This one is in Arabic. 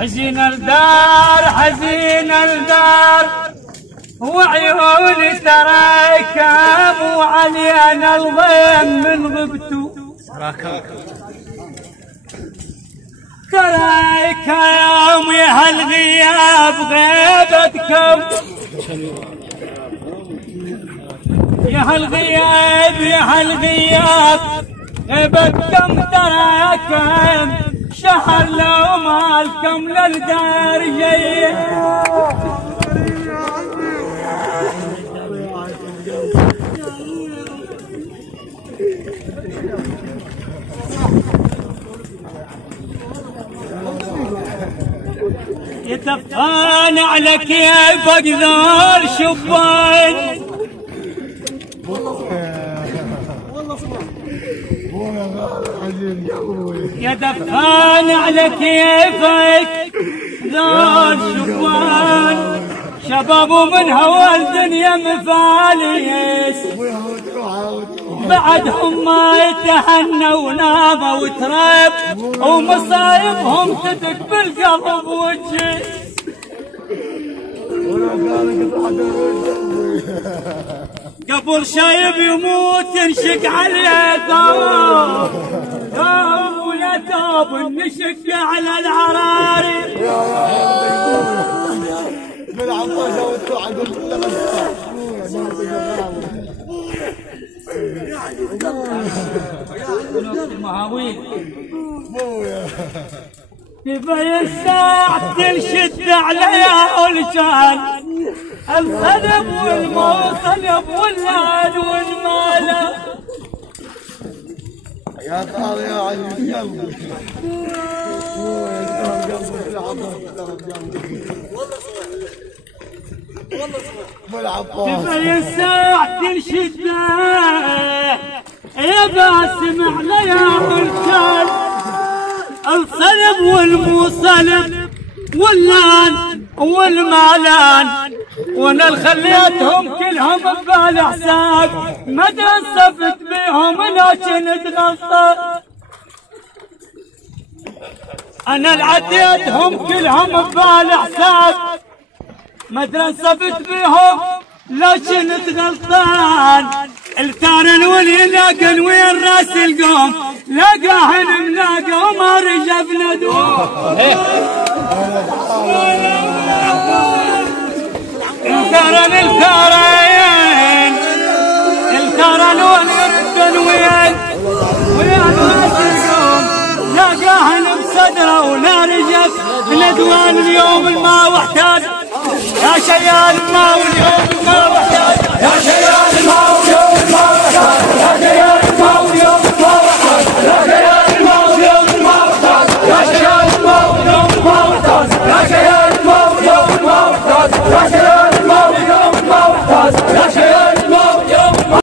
حزين الدار حزين الدار وعيوني تراكم وعلينا الضيم من غبتو تراك يوم يا هالغياب غيبتكم يا هالغياب يا هالغياب غيبتكم تراكم شهر لو مالكم للدار جاي يتفان على كيفك ذول شبان يتفان على كيفك ذول شبان شباب من هوى الدنيا مفاليس بعدهم ما يتهنوا ونابوا وتراب ومصايبهم تدق بالقلب وجه قبل شايب يموت ينشق عليه ثوب ويا ثوب نشق على العراري في الساعة تنشد عليها ولجان الخلب والموصلب واللاد والماله يا قاضي يا علي قلبي في الساعة تنشد يا باسم عليها ولجان الصلب والموصلب واللان والمالان وانا خليتهم كلهم ببال حساب ما تنصفت بيهم لكن اتغصب انا عديتهم كلهم ببال حساب ما تنصفت بيهم لكن اتغلطان الثارن واليلاقن وين راس القوم لقاهن ملاقى وما رجع بندوم الثارن الثارن واليلاقن وين راس القوم لقاهن بصدره ولا رجع بندوان اليوم الماء واحتاج يا شيال الماء واليوم الماء واحتاج يا شيال